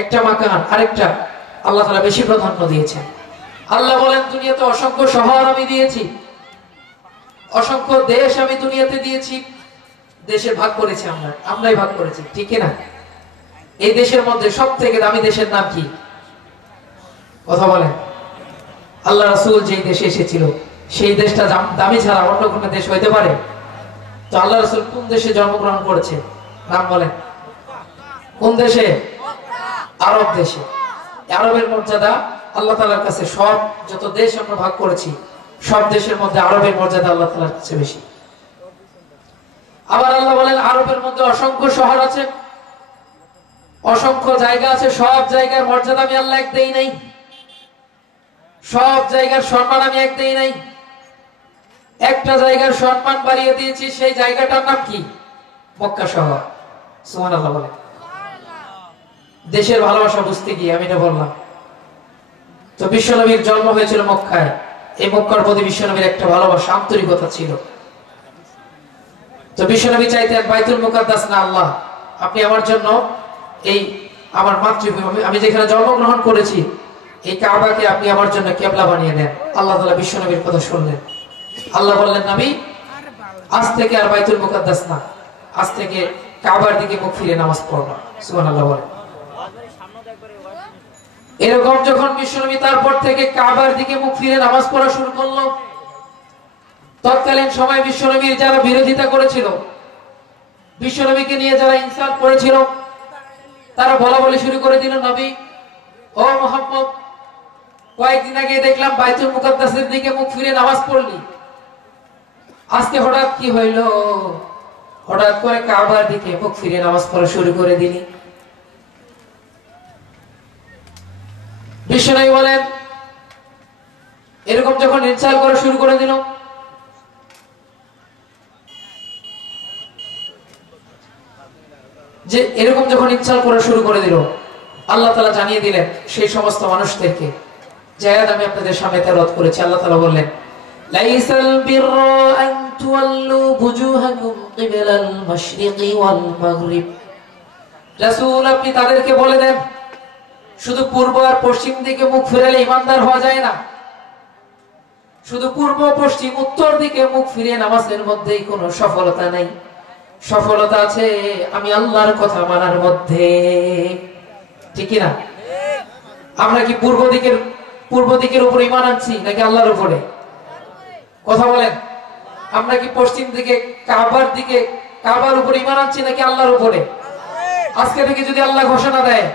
একটা মাকান আরেকটা আল্লাহ তাআলা বেশি প্রাধান্য দিয়েছেন। আল্লাহ বলেন দুনিয়াতে অসংখ্য শহর আমি দিয়েছি, অসংখ্য দেশ আমি দুনিয়াতে দিয়েছি। দেশে ভাগ করেছি আমরাই ভাগ করেছি, ঠিক না? এই দেশের মধ্যে সব থেকে দামি দেশের নাম কি? কথা বলেন। আল্লাহ রাসূল যেই দেশে এসেছিল সেই দেশটা দামি ছাড়া অন্য কোনো দেশ হইতে পারে? তো আল্লাহ রাসূল কোন দেশে জন্মগ্রহণ করেছে? নাম বলেন। কোন দেশে? আরব দেশে। আরবের মর্যাদা আল্লাহ তাআলার কাছে, সব যত দেশ আমরা ভাগ করেছি সব দেশের মধ্যে আরবের মর্যাদা আল্লাহ তাআলার কাছে বেশি। আবার আল্লাহ বলেন আরবের মধ্যে অসংখ্য শহর আছে, অসংখ্য জায়গা আছে, সব জায়গার মর্যাদা আমি আল্লাহ এক দেই নাই, সব জায়গার সম্মান আমি এক দেই নাই। একটা জায়গার সম্মান বাড়িয়ে দিয়েছি, সেই জায়গাটার নাম কি? মক্কা শহর। সুবহানাল্লাহ বলেন। দেশের ভালোবাসা বুঝতে গিয়ে আমি এটা বললাম। তো বিশ্বনবীর জন্ম হয়েছিল মক্কায়, এই মক্কার প্রতি বিশ্বনবীর একটা ভালোবাসা, আন্তরিকতা ছিল। তো বিশ্বনবী চাইতেন বাইতুল মুকাদ্দাস না, আল্লাহ আপনি আমার জন্য এই আমার মাতৃভূমি, আমি যেখানে জন্মগ্রহণ করেছি, এই কাবাকে আপনি আমার জন্য কিবলা বানিয়ে দেন। আল্লাহ তাআলা বিশ্বনবীর কথা শুনলেন। আল্লাহ বললেন নবী আজ থেকে আর বাইতুল মুকাদ্দাস না, আজ থেকে কাবার দিকে মুখ ফিরে নামাজ পড়বা। সুবহানাল্লাহ বলেন। এরকম যখন বিশ্বনবী তারপর থেকে কাবার দিকে মুখ ফিরে নামাজ পড়া শুরু করলো, তৎকালীন সময় বিশ্বনবীর যারা বিরোধিতা করেছিল, বিশ্বনবীকে নিয়ে যারা ইনসাফ করেছিল, তারা বলা বলি শুরু করে দিল, নবী ও মুহাম্মদ, কয়েকদিন আগে দেখলাম বাইতুল মুকাদ্দাসের দিকে মুখ ফিরে নামাজ পড়লি, আজকে হঠাৎ কি হইল? হঠাৎ করে কাবার দিকে মুখ ফিরে নামাজ পড়া শুরু করে দিলি। বিশ্বনবী বলেন এরকম যখন ইনসাল করা শুরু করে দিল, যে এরকম যখন ইনসাল করা শুরু করে দিল, আল্লাহ তাআলা জানিয়ে দিলেন সেই সমস্ত মানুষদেরকে, যে আয়াত আমি আপনাদের সামনে তেলাওয়াত করেছি। আল্লাহ তাআলা বললেন লাইসাল বিররা আন তুওয়াল্লু বুজুহাকুম কিবলাল মাশরিকি ওয়াল মাগরিব। রাসূল আপনি তাদেরকে বলে দেন শুধু পূর্ব আর পশ্চিম দিকে মুখ ফিরালে ইমানদার হওয়া যায় না। শুধু পূর্ব পশ্চিম উত্তর দিকে মুখ ফিরিয়ে নামাজের মধ্যেই কোনো সফলতা নাই। সফলতা আছে আমি আল্লাহর কথা মানার মধ্যে, ঠিক না? আমরা কি পূর্ব দিকের উপর ঈমান আনছি নাকি আল্লাহর উপরে? কথা বলেন। আমরা কি পশ্চিম দিকে কাবার উপর ঈমান আনছি নাকি আল্লাহর উপরে? আজকে থেকে যদি আল্লাহ ঘোষণা দেয়,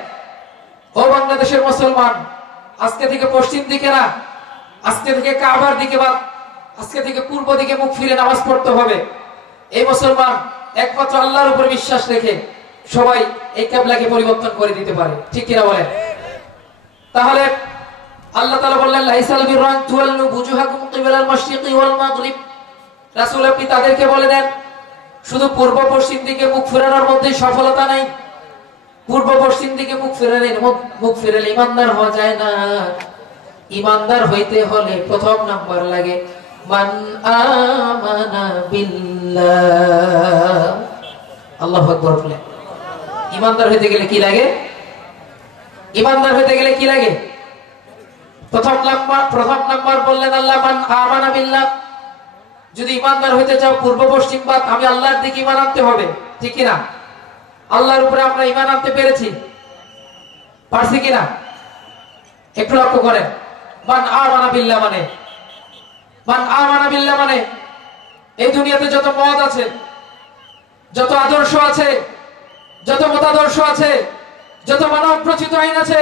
ও বাংলাদেশের মুসলমান, আজকে থেকে পশ্চিম দিকে না, আজকে থেকে কাবার দিকে বা আজকে থেকে পূর্ব দিকে মুখ ফিরে নামাজ পড়তে হবে, এই মুসলমান একমাত্র আল্লাহর উপর বিশ্বাস রেখে সবাই এই কিবলাকে পরিবর্তন করে দিতে পারে, ঠিক কিনা বলেন? তাহলে আল্লাহ তাআলা বললেন লাইসাল বিররা আন তুওয়াল্লু বুজুহাকুম কিবলাল মাশরিকি ওয়াল মাগরিব। রাসূল আপনি তাদেরকে বলে দেন শুধু পূর্ব পশ্চিম দিকে মুখ ফেরানোর মধ্যে সফলতা নাই। পূর্ব পশ্চিম দিকে মুখ ফেরালে ইমানদার হওয়া যায় না। ইমানদার হইতে হলে প্রথম নাম্বার লাগে মান আমানা বিল্লাহ। আল্লাহু আকবার বলে। ইমানদার হতে গেলে কি লাগে? ইমানদার হতে গেলে কি লাগে? প্রথম নাম্বার বললেন আল্লাহ, মান আমানা বিল্লাহ। যদি ইমানদার হতে চাও পূর্ব পশ্চিম বাদ আমি আল্লাহর দিকে ঈমান আনতে হবে, ঠিক কি না? আল্লাহর উপরে আমরা ঈমান আনতে পেরেছি, পারছি কিনা একটু লক্ষ্য করেন। মান আমানা বিল্লাহ মানে, মান আমানা বিল্লাহ মানে এই দুনিয়াতে যত মত আছে, যত আদর্শ আছে, যত মতাদর্শ আছে, যত মানব রচিত আইন আছে,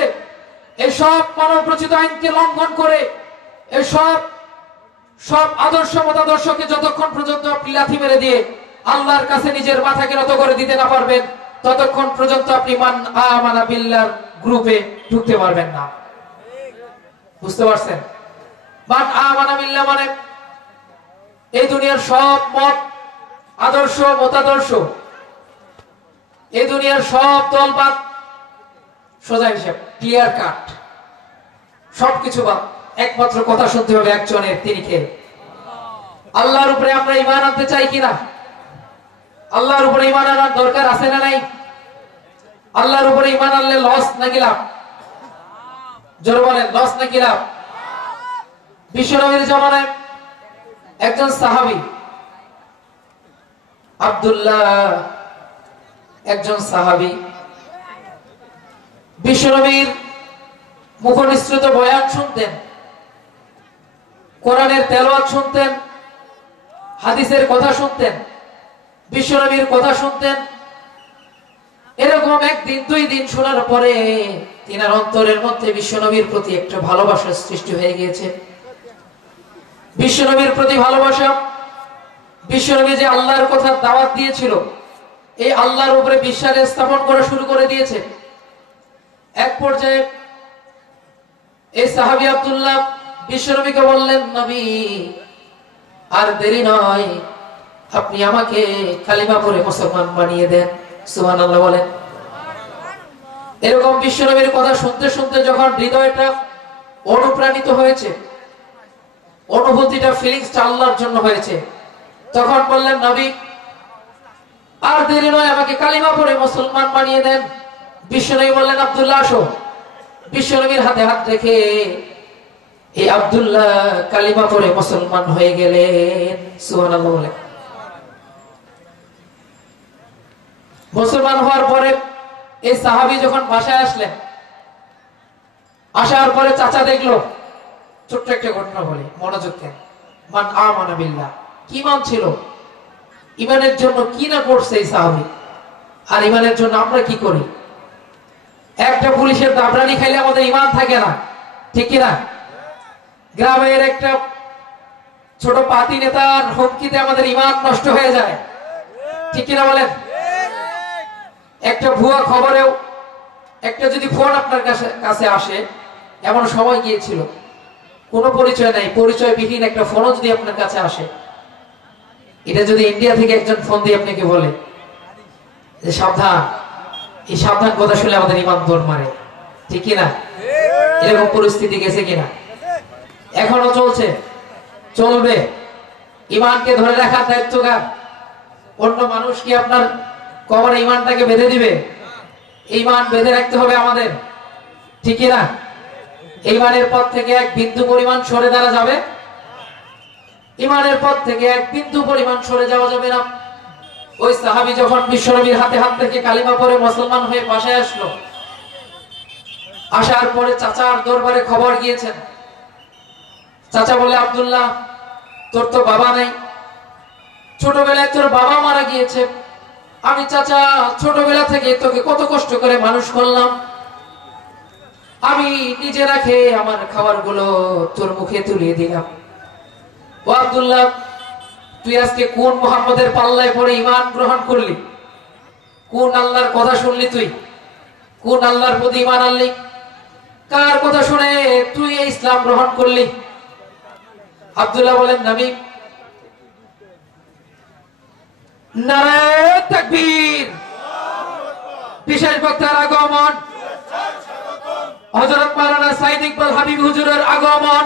এই সব মানব রচিত আইনকে লঙ্ঘন করে এই সব আদর্শ মতাদর্শকে যতক্ষণ পর্যন্ত আপনি লাথি মেরে দিয়ে আল্লাহর কাছে নিজের মাথাকে নত করে দিতে না পারবেন, ততক্ষণ পর্যন্ত আপনি মান আমানা বিল্লাহর গ্রুপে ঢুকতে পারবেন না। বুঝতে পারছেন? মান আমানা বিল্লাহ মানে এই দুনিয়ার সব মত আদর্শ মতাদর্শ, এই দুনিয়ার সব দলবাদ, সোজা হিসাব ক্লিয়ার কাট, সবকিছু বাদ, একমাত্র কথা শুনতে হবে একজনের, তিনি কে? আল্লাহর উপরে আমরা ঈমান আনতে চাই কিনা? আল্লাহর উপরে ঈমান আনার দরকার আছে না নাই? আল্লাহর উপরে ঈমান আনলে লস নাকি লাভ? জোরে বলেন, লস নাকি লাভ? বিশ্বনবীর জামানায় একজন সাহাবী আব্দুল্লাহ, একজন সাহাবী বিশ্বনবীর মুখনিসৃত বয়ান শুনতেন, কোরআনের তেলাওয়াত শুনতেন, হাদিসের কথা শুনতেন, বিশ্বনবীর কথা শুনতেন। এরকম একদিন দুই দিন শোনার পরে তিনার অন্তরের মধ্যে বিশ্বনবীর প্রতি একটা ভালোবাসার সৃষ্টি হয়ে গিয়েছে। বিশ্বনবীর প্রতি ভালোবাসা, বিশ্বনবী যে আল্লাহর কথা দাওয়াত দিয়েছিল, এই আল্লাহর উপরে বিশ্বাস স্থাপন করা শুরু করে দিয়েছে। এক পর্যায়ে এই সাহাবী আব্দুল্লাহ বিশ্বনবীকে বললেন, নবী আর দেরি নয়, আপনি আমাকে কালিমা পড়ে মুসলমান বানিয়ে দেন। সুবহানাল্লাহ বলেন। এরকম বিশ্বনবীর কথা শুনতে শুনতে যখন হৃদয়টা অনুপ্রাণিত হয়েছে, অনুভূতিটা ফিলিংসটা আল্লাহর জন্য হয়েছে, তখন বললেন, নবী আর দেরি নয়, আমাকে কালিমা পড়ে মুসলমান বানিয়ে দেন। বিশ্বনবী বললেন, আব্দুল্লাহ আসো। বিশ্বনবীর হাতে হাত রেখে এই আব্দুল্লাহ কালিমা পড়ে মুসলমান হয়ে গেলেন। সুবহানাল্লাহ বলেন। মুসলমান হওয়ার পরে এই সাহাবী যখন বাসায় আসলেন, আসার পরে চাচা দেখলো, ছোট্ট একটা ঘটনা বলি, মনোযোগ দেন। মান আমানা বিল্লাহ, কি মান ছিল, ইমানের জন্য কি না করছে এই সাহাবী, আর ইমানের জন্য আমরা কি করি? একটা পুলিশের দাবরানি খাইলে আমাদের ইমান থাকে না, ঠিক কিনা? গ্রামের একটা ছোট পাতি নেতার হুমকিতে আমাদের ইমান নষ্ট হয়ে যায়, ঠিক কিনা বলেন? একটা ভুয়া খবরেও একটা যদি ফোন আপনার কাছে আসে, এমন সময় গিয়েছিল, কোনো পরিচয় নাই, পরিচয়বিহীন একটা ফোনও যদি আপনার কাছে আসে, এটা যদি ইন্ডিয়া থেকে একজন ফোন দিয়ে আপনাকে বলে যে সাবধান, এই সাবধান কথা শুনলে আমাদের ইমান দৌড় মারে, ঠিক কিনা? এরকম পরিস্থিতি গেছে কিনা? এখনো চলছে, চলবে। ইমানকে ধরে রাখার দায়িত্ব কার? অন্য মানুষ কি আপনার কবরে ইমানটাকে বেঁধে দিবে? ইমান বেঁধে রাখতে হবে আমাদের, ঠিক কিনা? ইমানের পথ থেকে এক বিন্দু পরিমাণ সরে দাঁড়া যাবে? ইমানের পথ থেকে এক বিন্দু পরিমাণ সরে যাওয়া যাবে না। ওই সাহাবী যখন বিশ্বনবীর হাতে হাত থেকে কালিমা পড়ে মুসলমান হয়ে বাসায় আসলো, আসার পরে চাচার দরবারে খবর গিয়েছেন। চাচা বলে, আব্দুল্লাহ তোর তো বাবা নাই, ছোটবেলায় তোর বাবা মারা গিয়েছে, আমি চাচা ছোটবেলা থেকে তোকে কত কষ্ট করে মানুষ করলাম, আমি নিজে রাখে আমার খাবার গুলো তোর মুখে তুলিয়ে দিলাম। ও আব্দুল্লাহ, তুই আজকে কোন মুহাম্মদের পাল্লায় পড়ে ঈমান গ্রহণ করলি? কোন আল্লাহর কথা শুনলি? তুই কোন আল্লাহর প্রতি ঈমান আনলি? কার কথা শুনে তুই এই ইসলাম গ্রহণ করলি? আব্দুল্লাহ বলেন, নবী নারায়ে তাকবীর, বিশেষ বক্তার আগমন, হযরত মাওলানা সাইদ ইকবাল হাবিব হুজুরের আগমন।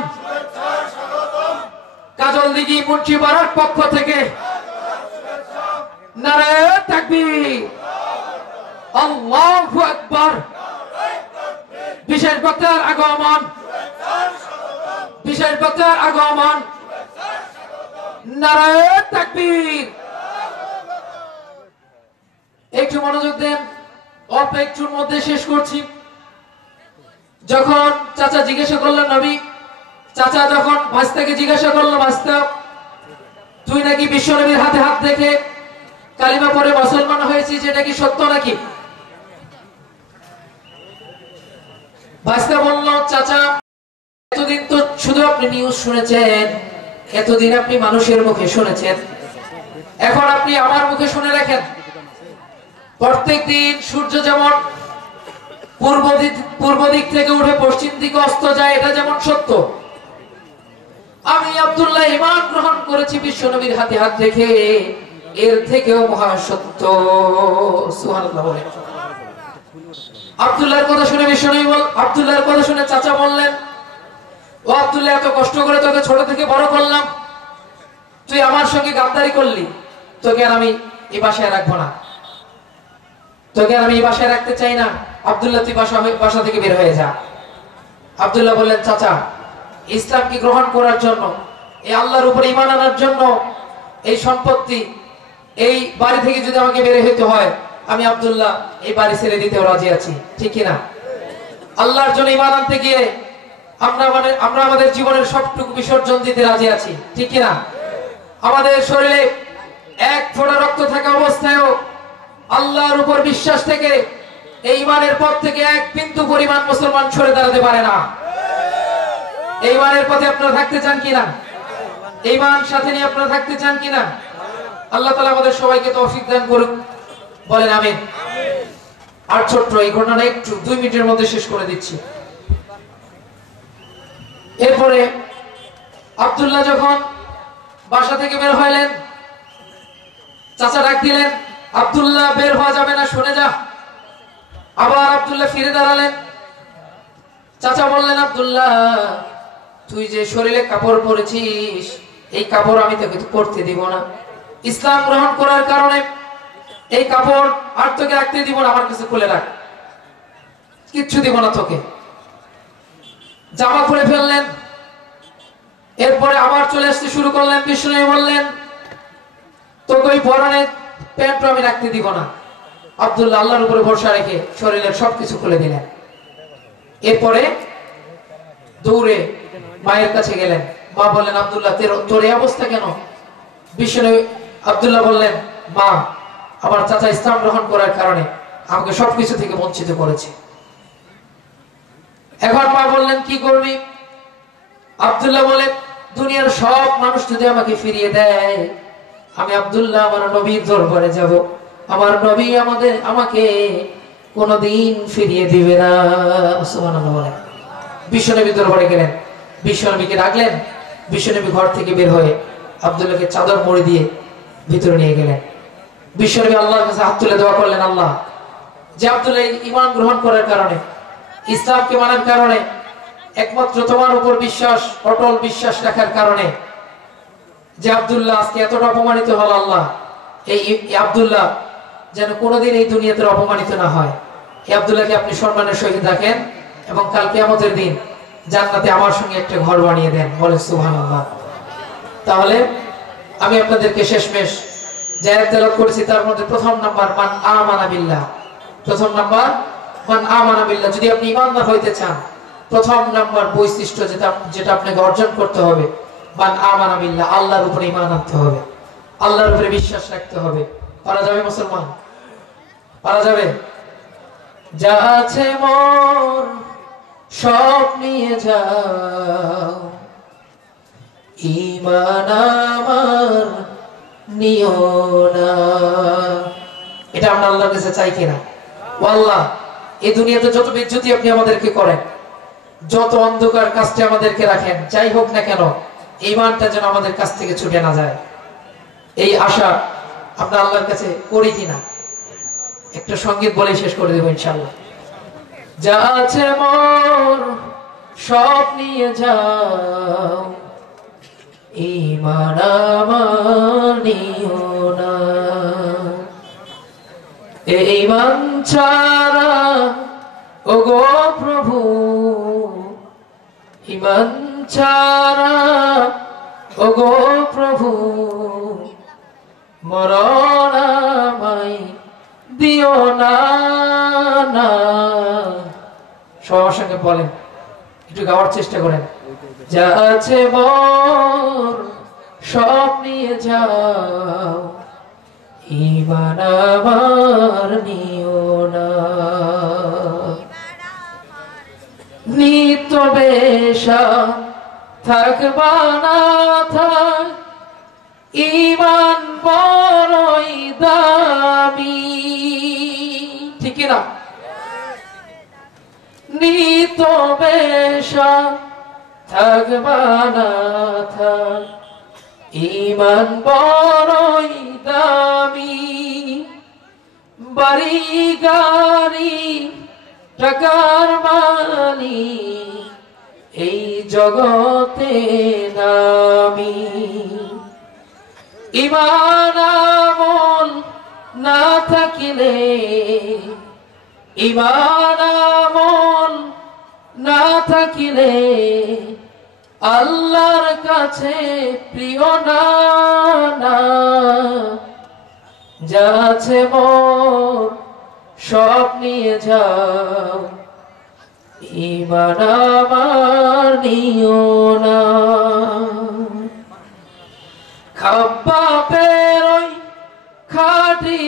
কাজল দিঘি মুন্সিপাড়ার পক্ষ থেকে নারে তাকবীর, আল্লাহু আকবার। বিশেষ বক্তার আগমন, বিশেষ বক্তার আগমন, নারে তাকবীর। একটু মনোযোগ দেন, অল্প একটুর মধ্যে শেষ করছি। যখন চাচা জিজ্ঞাসা করলেন নবী, চাচা যখন ভাস্তাকে জিজ্ঞাসা করলো, ভাস্তা তুই নাকি বিশ্বনবীর হাতে হাত রেখে কালিমা পড়ে মুসলমান হয়েছিস, এটা কি সত্য নাকি? ভাস্তা বলল, চাচা এতদিন তো শুধু আপনি নিউজ শুনেছেন, এতদিন আপনি মানুষের মুখে শুনেছেন, এখন আপনি আমার মুখে শুনে রাখেন। প্রত্যেকদিন সূর্য যেমন পূর্ব দিক থেকে উঠে পশ্চিম দিকে অস্ত যায়, এটা যেমন সত্য, আমি আব্দুল্লাহ ঈমান গ্রহণ করেছি বিশ্বনবীর হাতে হাত রেখে, এর থেকেও মহা সত্য। সুবহানাল্লাহ বলে। আব্দুল্লাহর কথা শুনে বিশ্বনবী আব্দুল্লাহর কথা শুনে চাচা বললেন, ও আব্দুল্লাহ, এত কষ্ট করে তোকে ছোট থেকে বড় করলাম, তুই আমার সঙ্গে গাদ্দারি করলি, তোকে আর আমি এই বাসায় রাখবো না, তোকে আর আমি এই বাসায় রাখতে চাই না। আব্দুল্লাহ, তুই বাসা থেকে বের হয়ে যা। আব্দুল্লাহ বললেন, চাচা ইসলামকে গ্রহণ করার জন্য, এই আল্লাহর উপরে ঈমান আনার জন্য, এই সম্পত্তি এই বাড়ি থেকে যদি আমাকে বের হইতে হয়, আমি আব্দুল্লাহ এই বাড়ি ছেড়ে দিতেও রাজি আছি, ঠিক কিনা? আল্লাহর জন্য ঈমান আনতে গিয়ে আমরা আমাদের জীবনের সবটুকু বিসর্জন দিতে রাজি আছি, ঠিক কিনা? আমাদের শরীরে এক ফোঁটা রক্ত থাকা অবস্থায়ও আল্লাহর উপর বিশ্বাস থেকে এই ঈমানের পথ থেকে এক বিন্দু পরিমাণ মুসলমান সরে দাঁড়াতে পারে না। এই ঈমানের পথে আপনারা থাকতে চান কিনা? ঈমান সাথে নিয়ে আপনারা থাকতে চান কিনা? আল্লাহ তাআলা আমাদের সবাইকে তৌফিক দান করুন, বলেন আমিন। আর ছোট্ট এই ঘটনাটা একটু 2 মিনিটের মধ্যে শেষ করে দিচ্ছি। এরপরে আব্দুল্লাহ যখন বাসা থেকে বের হইলেন, চাচা ডাক দিলেন, আব্দুল্লাহ বের হওয়া যাবে না, শুনে যা। আবার আব্দুল্লাহ ফিরে দাঁড়ালেন। চাচা বললেন, আব্দুল্লাহ তুই যে শরীরে কাপড় পরেছিস, এই কাপড় আমি তোকে পরতে দিব না। ইসলাম গ্রহণ করার কারণে এই কাপড় আর তোকে রাখতে দিব না, আমার কাছে খুলে রাখ, কিচ্ছু দিব না তোকে। জামা খুলে ফেললেন। এরপরে আবার চলে আসতে শুরু করলেন। বিষ্ণু বললেন, তোকে ওই পরনের প্যান্ট আমি রাখতে দিব না। আব্দুল্লাহ আল্লাহর উপরে ভরসা রেখে শরীরের সবকিছু খুলে দিলেন। এরপরে দৌড়ে মায়ের কাছে গেলেন। মা বললেন, আব্দুল্লাহ তোর এই অবস্থা কেন? বিষ্ণু আব্দুল্লাহ বললেন, মা আমার চাচা ইসলাম গ্রহণ করার কারণে আমাকে সবকিছু থেকে বঞ্চিত করেছে। এখন মা বললেন, কি করবি? আব্দুল্লাহ বলেন, দুনিয়ার সব মানুষ যদি আমাকে ফিরিয়ে দেয়, আমি আব্দুল্লাহ আমার নবীর দরবারে যাব, আমার নবী আমাকে কোনদিন ফিরিয়ে দিবে না। সুবহানাল্লাহ বলেন। বিশ্বনবীর দরবারে গেলেন, বিশ্বনবীকে ডাকলেন। বিশ্বনবী ঘর থেকে বের হয়ে আব্দুল্লাহকে চাদর মুড়ি দিয়ে ভিতরে নিয়ে গেলেন। বিশ্বনবী আল্লাহর কাছে হাত তুলে দোয়া করলেন, আল্লাহ, যে আব্দুল্লাহ ঈমান গ্রহণ করার কারণে, ইসলামকে মানার কারণে, একমাত্র তোমার উপর বিশ্বাস, অটল বিশ্বাস রাখার কারণে যে আব্দুল্লাহ আজকে এতটা অপমানিত হল, আল্লাহ এই আব্দুল্লাহ যেন কোনোদিন এই দুনিয়াতে অপমানিত না হয়। এই আব্দুল্লাহকে আপনি সম্মানের সহিত রাখেন এবং কাল কিয়ামতের দিন জান্নাতে আমার সঙ্গে একটা ঘর বানিয়ে দেন, বলে সুবহানাল্লাহ। তাহলে আমি আপনাদেরকে শেষমেশ যে আয়াত তেলাওয়াত করেছি তার মধ্যে প্রথম নাম্বার মান আমানা বিল্লাহ। প্রথম নাম্বার মান আমানা বিল্লাহ। যদি আপনি ঈমানদার হইতে চান, প্রথম নাম্বার বৈশিষ্ট্য যেটা আপনাকে অর্জন করতে হবে, মান আমানা বিল্লাহ, আল্লাহর উপরে ঈমান আনতে হবে, আল্লাহর উপরে বিশ্বাস রাখতে হবে। পারা যাবে মুসলমান? পারা যাবে? যা আছে মোর সব নিয়ে যাও, ঈমান আমার নিও না। এটা আমরা আল্লাহর কাছে চাই কিনা? ও আল্লাহ, এই দুনিয়াতে যত বিচ্যুতি আপনি আমাদেরকে করেন, যত অন্ধকার কাজটা আমাদেরকে রাখেন, যাই হোক না কেন, ঈমানটা যেন আমাদের কাছ থেকে ছুটে না যায়, এই আশা আমরা আল্লাহর কাছে করি কিনা? একটা সঙ্গীত বলে শেষ করে দেব ইনশাআল্লাহ। যা আছে মোর সব নিয়ে যাও, ঈমান আমার নিও না। এই ঈমান ছাড়া ওগো প্রভু, ঈমান ছাড়া ওগো প্রভু, মরণ আমায় দিও না। সবার সঙ্গে বলেন, একটু গাওয়ার চেষ্টা করেন। যা আছে মোর সব নিয়ে যাও, ঈমান আমার নিও না। নিত্য বেশা থাকবা না থাক, ঈমান বড়ই দামি, ঠিক না? নিত্য বেশা থাকবা না থাক, ঈমান বড়ই দামি। বাড়ি গাড়ি টাকার মালিক এই জগতে নামি, ঈমান আমল না থাকিলে, ঈমান আমল না থাকিলে আল্লাহর কাছে প্রিয় না। যা আছে মোর সব নিয়ে যাও, ঈমান আমার নিও না। খাব্বা পেরোই খাঁটি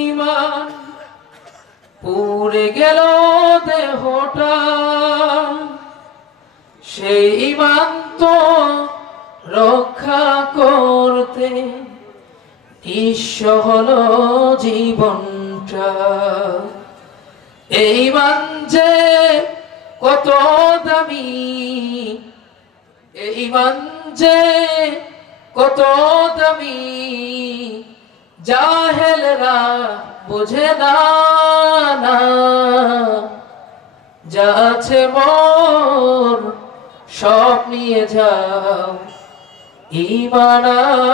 ঈমান, পুড়ে গেল দেহটা, সেই ঈমান তো রক্ষা করতে নিঃস্ব হলো জীবনটা। এই ঈমান যে কত দামি, এই ঈমান যে কত দামি, জাহেলরা বুঝে না। যা আছে মোর সব নিয়ে যাও, ঈমান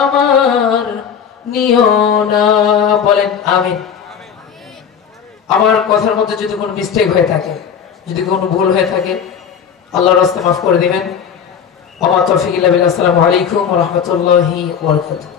আমার নিও না। বলেন আমিন। আমার কথার মধ্যে যদি কোনো মিস্টেক হয়ে থাকে, যদি কোনো ভুল হয়ে থাকে, আল্লাহর রাস্তায় মাফ করে দিবেন। ওয়া মা তাওফীক ইল্লা বিল্লাহ। আসসালামু আলাইকুম ওয়া রাহমাতুল্লাহি ওয়া বারাকাতুহু।